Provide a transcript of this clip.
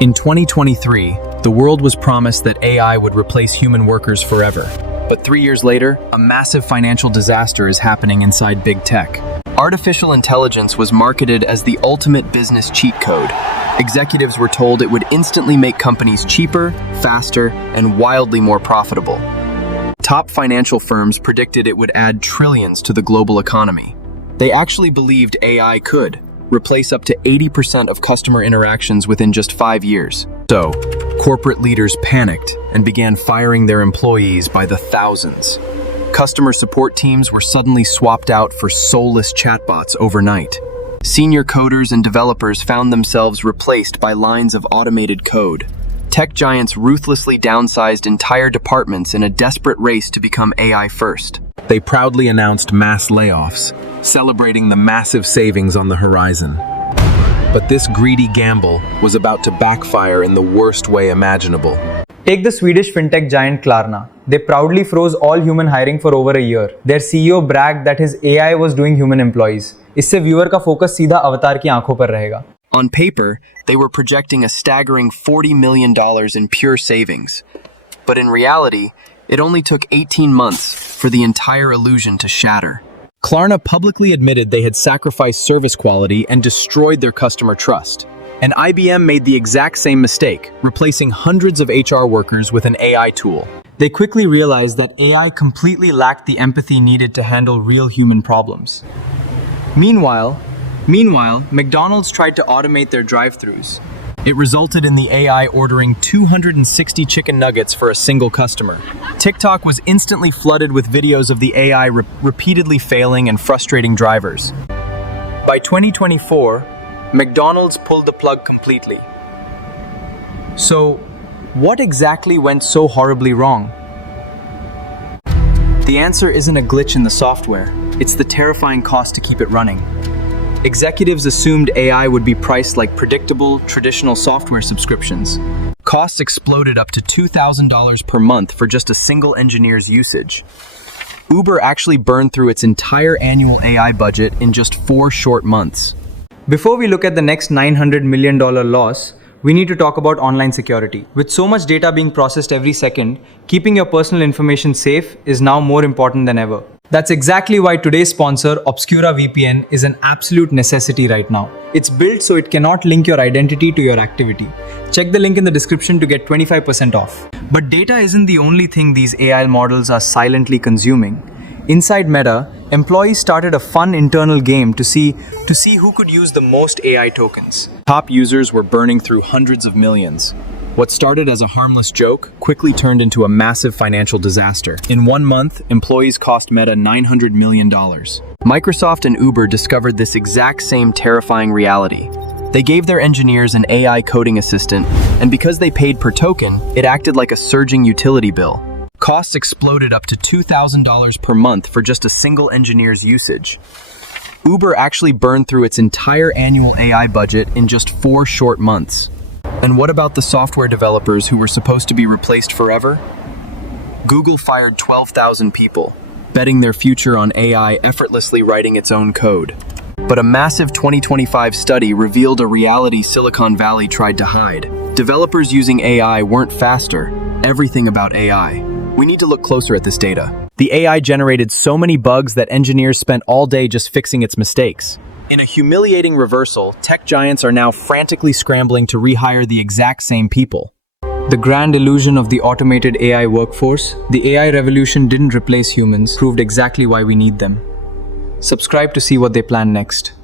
In 2023, the world was promised that AI would replace human workers forever. But 3 years later, a massive financial disaster is happening inside big tech. Artificial intelligence was marketed as the ultimate business cheat code. Executives were told it would instantly make companies cheaper, faster, and wildly more profitable. Top financial firms predicted it would add trillions to the global economy. They actually believed AI could replace up to 80% of customer interactions within just 5 years. So, corporate leaders panicked and began firing their employees by the thousands. Customer support teams were suddenly swapped out for soulless chatbots overnight. Senior coders and developers found themselves replaced by lines of automated code. Tech giants ruthlessly downsized entire departments in a desperate race to become AI first. They proudly announced mass layoffs, celebrating the massive savings on the horizon. But this greedy gamble was about to backfire in the worst way imaginable. Take the Swedish fintech giant Klarna. They proudly froze all human hiring for over a year. Their CEO bragged that his AI was doing human employees. इससे viewer का focus सीधा अवतार की आंखों पर रहेगा. On paper, they were projecting a staggering $40 million in pure savings. But in reality, it only took 18 months for the entire illusion to shatter. Klarna publicly admitted they had sacrificed service quality and destroyed their customer trust. And IBM made the exact same mistake, replacing hundreds of HR workers with an AI tool. They quickly realized that AI completely lacked the empathy needed to handle real human problems. Meanwhile, McDonald's tried to automate their drive-thrus. It resulted in the AI ordering 260 chicken nuggets for a single customer. TikTok was instantly flooded with videos of the AI repeatedly failing and frustrating drivers. By 2024, McDonald's pulled the plug completely. So, what exactly went so horribly wrong? The answer isn't a glitch in the software. It's the terrifying cost to keep it running. Executives assumed AI would be priced like predictable, traditional software subscriptions. Costs exploded up to $2,000 per month for just a single engineer's usage. Uber actually burned through its entire annual AI budget in just 4 short months. Before we look at the next $900 million loss, we need to talk about online security. With so much data being processed every second, keeping your personal information safe is now more important than ever. That's exactly why today's sponsor, Obscura VPN, is an absolute necessity right now. It's built so it cannot link your identity to your activity. Check the link in the description to get 25% off. But data isn't the only thing these AI models are silently consuming. Inside Meta, employees started a fun internal game to see who could use the most AI tokens. Top users were burning through hundreds of millions. What started as a harmless joke quickly turned into a massive financial disaster. In 1 month, employees cost Meta $900 million. Microsoft and Uber discovered this exact same terrifying reality. They gave their engineers an AI coding assistant, and because they paid per token, it acted like a surging utility bill. Costs exploded up to $2,000 per month for just a single engineer's usage. Uber actually burned through its entire annual AI budget in just 4 short months. And what about the software developers who were supposed to be replaced forever? Google fired 12,000 people, betting their future on AI effortlessly writing its own code. But a massive 2025 study revealed a reality Silicon Valley tried to hide. Developers using AI weren't faster. Everything about AI. We need to look closer at this data. The AI generated so many bugs that engineers spent all day just fixing its mistakes. In a humiliating reversal, tech giants are now frantically scrambling to rehire the exact same people. The grand illusion of the automated AI workforce, the AI revolution didn't replace humans, proved exactly why we need them. Subscribe to see what they plan next.